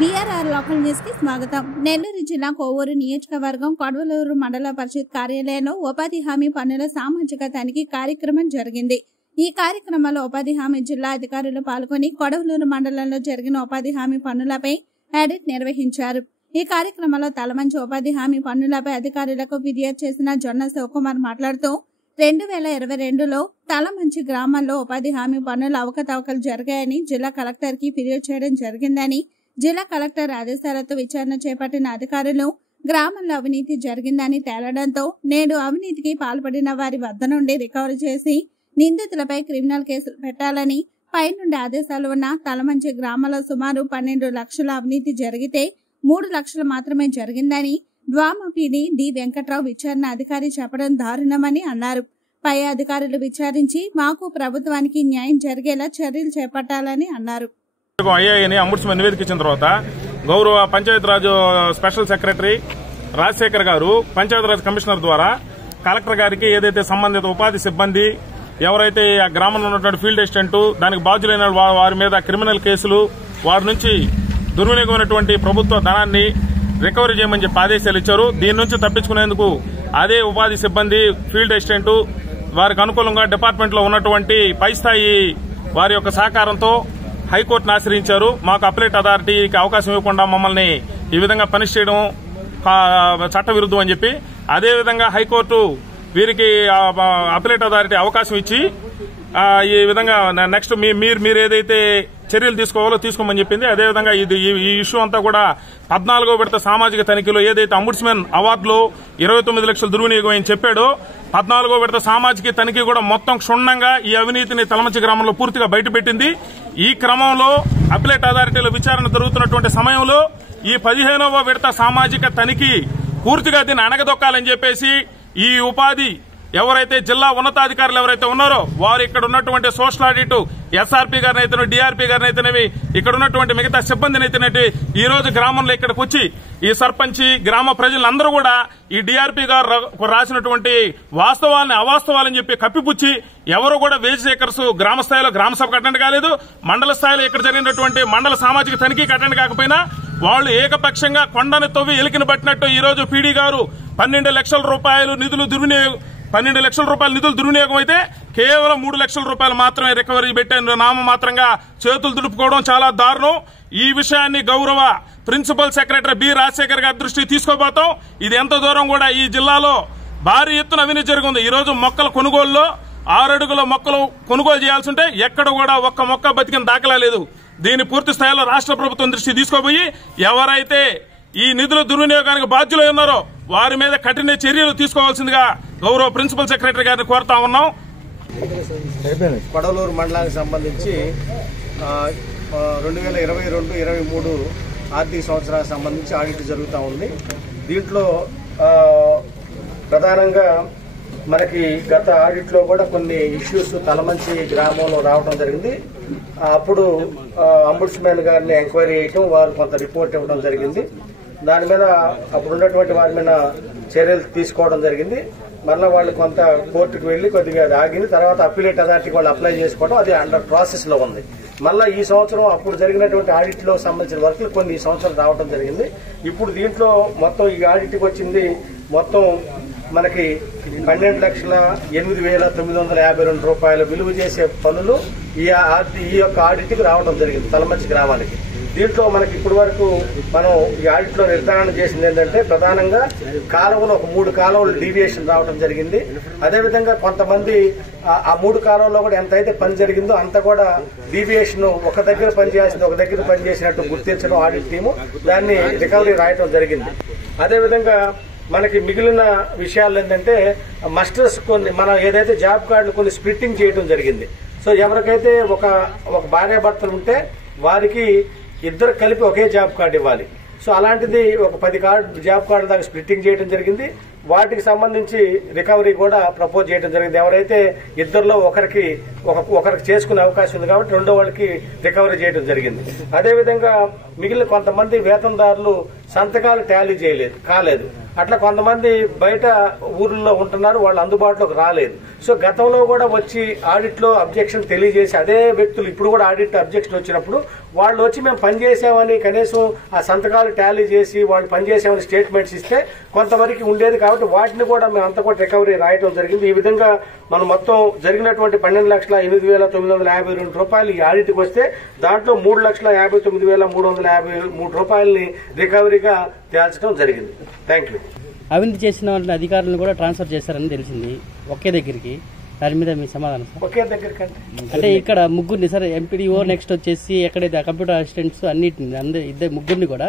BRR local news కి స్వాగతం. నెల్లూరు జిల్లా కోవూరు నియోజకవర్గం కొడవలూరు మండల పరిషత్ కార్యాలయంలో ఉపాధి హామీ పనుల సామాజిక తనిఖీ కార్యక్రమం జరిగింది. ఈ కార్యక్రమంలో ఉపాధి హామీ జిల్లా అధికారులు పాల్గొని కొడవలూరు మండలంలో జరిగిన ఉపాధి హామీ పనులపై ఆడిట్ నిర్వహించారు. ఈ కార్యక్రమంలో తలమంచి ఉపాధి హామీ పనులపై అధికారులకు ఫిర్యాదు చేసిన జొన్న శివకుమార్ మాట్లాడుతూ 2022లో తలమంచి గ్రామంలో ఉపాధి హామీ పనుల అవకతవకలు జరిగాయని జిల్లా కలెక్టర్ కి ఫిర్యాదు చేయడం జరిగిందని, జిల్లా కలెక్టర్ ఆదేశాలతో విచారణ చేపట్టిన అధికారులు గ్రామంలో అవినీతి జరిగిందని తేలడంతో నేడు అవినీతికి పాల్పడిన వారి వద్ద నుండి రికవరీ చేసి నిందితులపై క్రిమినల్ కేసులు పెట్టాలని పైనుండి ఆదేశాలు ఉన్న తలమంచి గ్రామంలో సుమారు 12 లక్షల అవినీతి జరిగితే 3 లక్షలు మాత్రమే జరిగిందని డ్వామా పీడీ డి వెంకట్రావు విచారణ అధికారి చెప్పడం దారుణమని అన్నారు. పై అధికారులు విచారించి మాకు ప్రభుత్వానికి న్యాయం జరిగేలా చర్యలు చేపట్టాలని అన్నారు. అంబుడ్స్మన్ నివేదిక ఇచ్చిన తర్వాత గౌరవ పంచాయతీరాజ్ స్పెషల్ సెక్రటరీ రాజశేఖర్ గారు పంచాయతీరాజ్ కమిషనర్ ద్వారా కలెక్టర్ గారికి ఏదైతే సంబంధిత ఉపాధి సిబ్బంది ఎవరైతే ఆ గ్రామంలో ఉన్నటువంటి ఫీల్డ్ అసిస్టెంట్ దానికి బాధ్యులైన వారి మీద క్రిమినల్ కేసులు, వారి నుంచి దుర్వినియోగమైనటువంటి ప్రభుత్వ ధనాన్ని రికవరీ చేయమని చెప్పి ఆదేశాలు ఇచ్చారు. దీని నుంచి తప్పించుకునేందుకు అదే ఉపాధి సిబ్బంది ఫీల్డ్ అసిస్టెంట్ వారికి అనుకూలంగా డిపార్ట్మెంట్ లో ఉన్నటువంటి పై స్థాయి వారి యొక్క సహకారంతో హైకోర్టును ఆశ్రయించారు. మాకు అప్లెట్ అథారిటీకి అవకాశం ఇవ్వకుండా మమ్మల్ని ఈ విధంగా పనిష్ చేయడం చట్ట విరుద్ధం అని చెప్పి అదేవిధంగా హైకోర్టు వీరికి అప్లెట్ అథారిటీ అవకాశం ఇచ్చి ఈ విధంగా నెక్స్ట్ మీరు ఏదైతే చర్యలు తీసుకోవాలో తీసుకోమని చెప్పింది. అదేవిధంగా ఈ ఇష్యూ అంతా కూడా 14వ విడత సామాజిక తనిఖీలో ఏదైతే అంబుడ్స్మన్ అవార్డులో 29 లక్షలు దుర్వినియోగం అని చెప్పాడో 14వ విడత సామాజిక తనిఖీ కూడా మొత్తం క్షుణ్ణంగా ఈ అవినీతిని తలమంచి గ్రామంలో పూర్తిగా బయటపెట్టింది. ఈ క్రమంలో అప్లెట్ అథారిటీలో విచారణ జరుగుతున్నటువంటి సమయంలో ఈ 15వ విడత సామాజిక తనిఖీ పూర్తిగా దీన్ని అణగదొక్కాలని చెప్పేసి ఈ ఉపాధి ఎవరైతే జిల్లా ఉన్నతాధికారులు ఎవరైతే ఉన్నారో వారు ఇక్కడ ఉన్నటువంటి సోషల్ ఆడిట్ ఎస్ఆర్పీ గారినైతే డిఆర్పీ గారినైతేనేవి ఇక్కడ ఉన్నటువంటి మిగతా సిబ్బందినైతేనేటి ఈ రోజు గ్రామంలో ఇక్కడికి వచ్చి ఈ సర్పంచి గ్రామ ప్రజలందరూ కూడా ఈ డిఆర్పీ గారు రాసినటువంటి వాస్తవాలని అవాస్తవాలని చెప్పి కప్పిపుచ్చి ఎవరు కూడా వేజ్ సేకర్స్ గ్రామ స్థాయిలో గ్రామ సభకు అటెండ్ కాలేదు, మండల స్థాయిలో ఇక్కడ జరిగినటువంటి మండల సామాజిక తనిఖీకి అటెండ్ కాకపోయినా వాళ్ళు ఏకపక్షంగా కొండని తవ్వి ఎలికిని పట్టినట్టు ఈ రోజు పీడీ గారు 12 లక్షల రూపాయలు నిధులు దుర్వినియోగం అయితే కేవలం 3 లక్షల రూపాయలు మాత్రమే రికవరీ పెట్టారు. నామమాత్రంగా చేతులు దులుపుకోవడం చాలా దారుణం. ఈ విషయాన్ని గౌరవ ప్రిన్సిపల్ సెక్రటరీ బి రాజశేఖర్ గారి దృష్టికి తీసుకోబోతాం. ఇది ఎంత దూరం కూడా ఈ జిల్లాలో భారీ ఎత్తున అవినీతి జరుగుతుంది. ఈ రోజు మొక్కల కొనుగోలులో 6 అడుగుల మొక్కలు కొనుగోలు చేయాల్సి ఉంటే ఎక్కడ కూడా ఒక్క మొక్క బతికిన దాఖలా లేదు. దీన్ని పూర్తి స్థాయిలో రాష్ట్ర ప్రభుత్వం దృష్టికి తీసుకోబోయి ఎవరైతే ఈ నిధుల దుర్వినియోగానికి బాధ్యులై ఉన్నారో వారి మీద కఠిన చర్యలు తీసుకోవాల్సిందిగా గౌరవ ప్రిన్సిపల్ సెక్రటరీ గారిని కోరుతా ఉన్నాం. కొడవలూరు మండలానికి సంబంధించి 2022-23 ఆర్థిక సంవత్సరానికి సంబంధించి ఆడిట్ జరుగుతూ ఉంది. దీంట్లో ప్రధానంగా మనకి గత ఆడిట్ లో కూడా కొన్ని ఇష్యూస్ తలమంచి గ్రామంలో రావడం జరిగింది. అప్పుడు అంబుడ్స్మన్ గారిని ఎంక్వైరీ చేయడం, వారు కొంత రిపోర్ట్ ఇవ్వడం జరిగింది. దాని మీద అప్పుడు ఉన్నటువంటి వారి మీద చర్యలు తీసుకోవడం జరిగింది. మళ్ళీ వాళ్ళు కొంత కోర్టుకు వెళ్లి కొద్దిగా ఆగింది. తర్వాత అప్పిలేట్ అథారిటీకి వాళ్ళు అప్లై చేసుకోవడం అది అండర్ ప్రాసెస్ లో ఉంది. మళ్ళీ ఈ సంవత్సరం అప్పుడు జరిగినటువంటి ఆడిట్ లో సంబంధించిన వర్కులు కొన్ని ఈ సంవత్సరం రావడం జరిగింది. ఇప్పుడు దీంట్లో మొత్తం ఈ ఆడిట్కి వచ్చింది మొత్తం మనకి 12,08,952 రూపాయలు విలువ చేసే పనులు ఈ యొక్క ఆడిట్కి రావడం జరిగింది తలమంచి గ్రామానికి. దీంట్లో మనకి ఇప్పటి వరకు మనం ఈ ఆడిట్ లో నిర్ధారణ చేసింది ఏంటంటే ప్రధానంగా కాలువలు ఒక 3 కాలువలు డీవియేషన్ రావడం జరిగింది. అదేవిధంగా కొంతమంది ఆ 3 కాలువల్లో కూడా ఎంతైతే పని జరిగిందో అంత కూడా డీవియేషన్ ఒక దగ్గర పనిచేయాల్సింది ఒక దగ్గర పనిచేసినట్టు గుర్తించడం ఆడిట్ టీము దాన్ని రికవరీ రాయటం జరిగింది. అదేవిధంగా మనకి మిగిలిన విషయాలు ఏంటంటే మస్టర్స్ కొన్ని మనం ఏదైతే జాబ్ కార్డులు కొన్ని స్ప్లిట్టింగ్ చేయడం జరిగింది. సో ఎవరికైతే ఒక భార్యాభర్తలు ఉంటే వారికి ఇద్దరు కలిపి ఒకే జాబ్ కార్డు ఇవ్వాలి. సో అలాంటిది ఒక 10 జాబ్ కార్డు దాకా స్ప్లిట్టింగ్ చేయడం జరిగింది. వాటికి సంబంధించి రికవరీ కూడా ప్రపోజ్ చేయడం జరిగింది. ఎవరైతే ఇద్దరులో ఒకరికి చేసుకునే అవకాశం ఉంది కాబట్టి రెండో వాళ్ళకి రికవరీ చేయడం జరిగింది. అదేవిధంగా మిగిలిన కొంతమంది వేతనదారులు సంతకాలు టాలీ కాలేదు. అట్లా కొంతమంది బయట ఊర్లో ఉంటున్నారు, వాళ్ళు అందుబాటులోకి రాలేదు. సో గతంలో కూడా వచ్చి ఆడిట్ లో అబ్జెక్షన్ తెలియజేసి అదే వ్యక్తులు ఇప్పుడు కూడా ఆడిట్ అబ్జెక్షన్ వచ్చినప్పుడు వాళ్ళు వచ్చి మేము పనిచేసామని కనీసం ఆ సంతకాలు టాలీ చేసి వాళ్ళు పనిచేసామని స్టేట్మెంట్స్ ఇస్తే కొంతవరకు ఉండేది. కాబట్టి వాటిని కూడా మేము అంతా కూడా రికవరీ రాయటం జరిగింది. ఈ విధంగా మనం మొత్తం జరిగినటువంటి 12,08,952 రూపాయలు ఈ ఆడిట్కి వస్తే దాంట్లో 3,59,353 రూపాయలని రికవరీగా తేల్చడం జరిగింది. Thank you. అవినీతి చేసిన వాళ్ళ అధికారులను కూడా ట్రాన్స్ఫర్ చేశారని తెలిసింది ఒకే దగ్గరికి. దాని మీద మీ సమాధానం సార్? ఒకే దగ్గరికి అంటే ఇక్కడ ముగ్గురిని సార్ ఎంపీడీఓ నెక్స్ట్ వచ్చేసి ఎక్కడైతే కంప్యూటర్ అసిస్టెంట్స్ అన్నిటిని ఇద్దరు ముగ్గురిని కూడా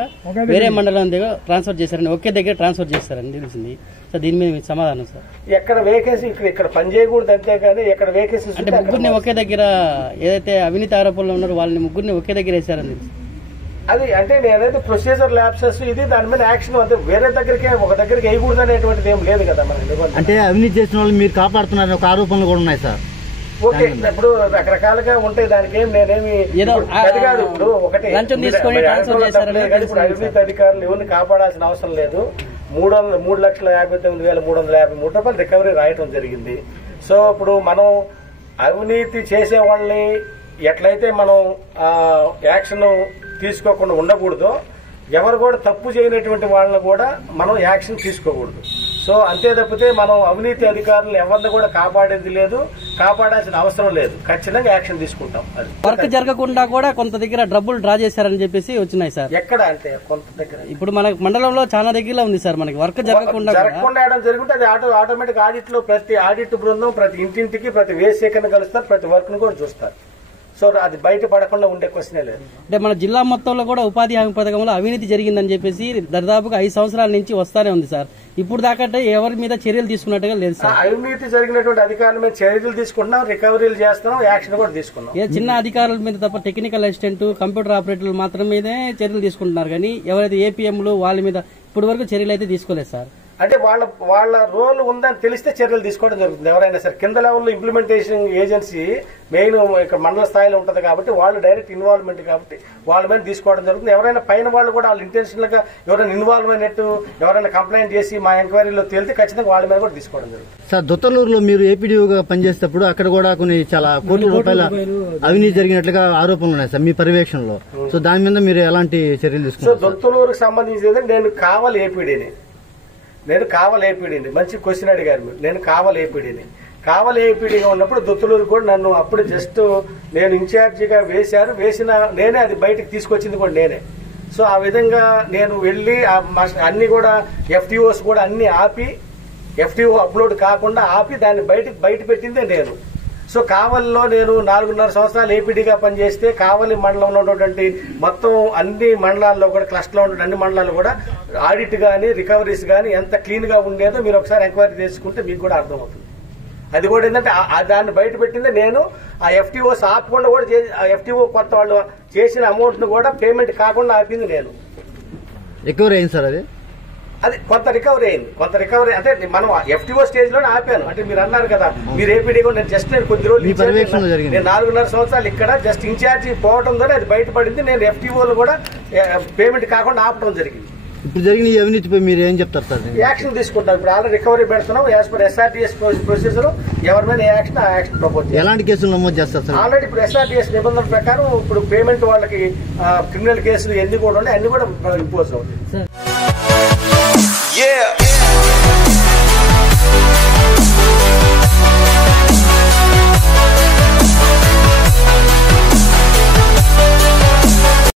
వేరే మండలం దగ్గర ట్రాన్స్ఫర్ చేశారని ఒకే దగ్గర ట్రాన్స్ఫర్ చేస్తారని తెలిసింది సార్. దీని మీద మీ సమాధానం సార్? ఎక్కడ వేకెన్సీ ఇక్కడ పని చేయకూడదు అంతేగాని ఎక్కడ వేకెన్సీ అంటే ముగ్గురిని ఒకే దగ్గర ఏదైతే అవినీతి ఆరోపణలు ఉన్నారో వాళ్ళని ముగ్గురిని ఒకే దగ్గర వేశారని తెలిసింది. అది అంటే నేనైతే ప్రొసీజర్ ల్యాప్సెస్ ఇది దాని మీద యాక్షన్ అంటే వేరే దగ్గరికి ఒక దగ్గరికి వేయకూడదు అనేటువంటిది ఏం లేదు కదా మనకి. అంటే అవినీతి చేసిన వాళ్ళు మీరు కాపాడుతున్నారని ఒక ఆరోపణలు కూడా ఉన్నాయి సార్. ఓకే, ఇప్పుడు రకరకాలుగా ఉంటాయి, దానికి ఏం నేనేమి అది కాదు. ఇప్పుడు ఒకటి ఇప్పుడు అవినీతి అధికారులు ఎవరిని కాపాడాల్సిన అవసరం లేదు. 3,59,353 రూపాయలు రికవరీ రాయటం జరిగింది. సో ఇప్పుడు మనం అవినీతి చేసే వాళ్ళని ఎట్లయితే మనం యాక్షన్ తీసుకోకుండా ఉండకూడదో, ఎవరు కూడా తప్పు చేయనటువంటి వాళ్ళని కూడా మనం యాక్షన్ తీసుకోకూడదు. సో అంతే తప్పితే మనం అవినీతి అధికారులు ఎవరిని కూడా కాపాడేది లేదు, కాపాడాల్సిన అవసరం లేదు. ఖచ్చితంగా యాక్షన్ తీసుకుంటాం. అది వర్క్ జరగకుండా కూడా కొంత దగ్గర డబ్బులు డ్రా చేశారని చెప్పేసి వచ్చినాయి సార్. ఎక్కడ అంటే కొంత దగ్గర ఇప్పుడు మన మండలంలో చాలా దగ్గరలో ఉంది సార్. మనకి వర్క్ జరగకుండా జరుగుతుంది. అది ఆటోమేటిక్ ఆడిట్ లో ప్రతి ఆడిట్ బృందం ప్రతి ఇంటింటికి ప్రతి వేస్ట్ సేకరణ కలుస్తారు, ప్రతి వర్క్ ను కూడా చూస్తారు. సో అది బయట పడకుండా ఉండే క్వశ్చనే లేదు. అంటే మన జిల్లా మొత్తంలో కూడా ఉపాధి హామీ పథకంలో అవినీతి జరిగిందని చెప్పేసి దాదాపుగా 5 సంవత్సరాల నుంచి వస్తానే ఉంది సార్. ఇప్పుడు దాకా ఎవరి మీద చర్యలు తీసుకున్నట్టుగా లేదు సార్. అవినీతి జరిగినటువంటి అధికారుల మీద చర్యలు తీసుకుంటున్నాం, రికవరీలు చేస్తున్నాం, యాక్షన్ కూడా తీసుకున్నాం. చిన్న అధికారుల మీద తప్ప టెక్నికల్ అసిస్టెంట్ కంప్యూటర్ ఆపరేటర్లు మాత్రమే చర్యలు తీసుకుంటున్నారు కానీ ఎవరైతే ఏపీఎంలు వాళ్ళ మీద ఇప్పటి వరకు చర్యలు అయితే తీసుకోలేదు సార్. అంటే వాళ్ళ రోల్ ఉందని తెలిస్తే చర్యలు తీసుకోవడం జరుగుతుంది. ఎవరైనా సరే కింద లెవెల్లో ఇంప్లిమెంటేషన్ ఏజెన్సీ మెయిన్ ఇక్కడ మండల స్థాయిలో ఉంటుంది కాబట్టి వాళ్ళు డైరెక్ట్ ఇన్వాల్వ్మెంట్ కాబట్టి వాళ్ళ మీద తీసుకోవడం జరుగుతుంది. ఎవరైనా పైన వాళ్ళు కూడా వాళ్ళు ఇంటెన్షనల్ గా ఎవరైనా ఇన్వాల్వ్ అయినట్టు ఎవరైనా కంప్లైంట్ చేసి మా ఎంక్వైరీలో తేలితే ఖచ్చితంగా వాళ్ళ మీద కూడా తీసుకోవడం జరుగుతుంది. సార్ దొత్తలూరులో మీరు ఏపీడీఓగా పనిచేసేటప్పుడు అక్కడ కూడా కొన్ని చాలా కోట్ల రూపాయల అవినీతి జరిగినట్లుగా ఆరోపణలు ఉన్నాయి సార్ మీ పర్యవేక్షణలో. సో దాని మీద మీరు ఎలాంటి చర్యలు తీసుకున్నారు? సో దొత్తలూరుకు సంబంధించి నేను కావాలి ఏపీడీని మంచి క్వశ్చన్ అడిగారు మీరు. నేను కావాలి ఏపీడీగా ఉన్నప్పుడు దొత్తులూరు కూడా నన్ను అప్పుడు జస్ట్ నేను ఇన్ఛార్జిగా వేసిన నేనే అది బయటకు తీసుకొచ్చింది కూడా నేనే. సో ఆ విధంగా నేను వెళ్లి అన్ని కూడా ఎఫ్టీఓస్ కూడా అన్ని ఆపి ఎఫ్టీఓ అప్లోడ్ కాకుండా ఆపి దాన్ని బయట పెట్టిందే నేను. సో కావలిలో నేను 4.5 సంవత్సరాలు ఏపీడీగా పనిచేస్తే కావలి మండలంలో ఉన్నటువంటి మొత్తం అన్ని మండలాల్లో కూడా క్లస్టర్లో ఉన్న అన్ని మండలాల్లో కూడా ఆడిట్ గానీ రికవరీస్ గానీ ఎంత క్లీన్ గా ఉండేదో మీరు ఒకసారి ఎంక్వైరీ చేసుకుంటే మీకు కూడా అర్థమవుతుంది. అది కూడా ఏంటంటే దాన్ని బయట పెట్టింది నేను. ఆ ఎఫ్టీఓస్ ఆపకుండా కూడా ఎఫ్టీఓ కొత్త వాళ్ళు చేసిన అమౌంట్ ను కూడా పేమెంట్ కాకుండా ఆపింది నేను. రికవరీ అయింది సార్. అది కొంత రికవరీ అంటే మనం ఎఫ్టీఓ స్టేజ్ లోనే ఆపాను. అంటే మీరు అన్నారు కదా మీరు ఏపీడీగా నేను కొద్ది రోజులు నేను 4.5 సంవత్సరాలు ఇక్కడ జస్ట్ ఇన్ఛార్జి పోవడంతో అది బయటపడింది. నేను ఎఫ్టీఓలు కూడా పేమెంట్ కాకుండా ఆపడం జరిగింది. ఇప్పుడు జరిగిన ఈ అవినీతిపై మీరు ఏం చెప్తారు సార్? యాక్షన్ తీసుకుంటాం. ఇప్పుడు ఆల్రెడీ రికవరీ పెడుతున్నాం. యాజ్ పర్ SRTS ప్రొసీజర్ ఎవరి మీద యాక్షన్ ఆ యాక్షన్ ప్రపోజ్. ఎలాంటి కేసులు నమోదు చేస్తారు సార్? ఆల్రెడీ ఇప్పుడు SRTS నిబంధనల ప్రకారం ఇప్పుడు పేమెంట్ వాళ్ళకి క్రిమినల్ కేసులు ఎన్ని కూడా ఉన్నాయి అన్ని కూడా ఇంపోజ్ అవుతాయి.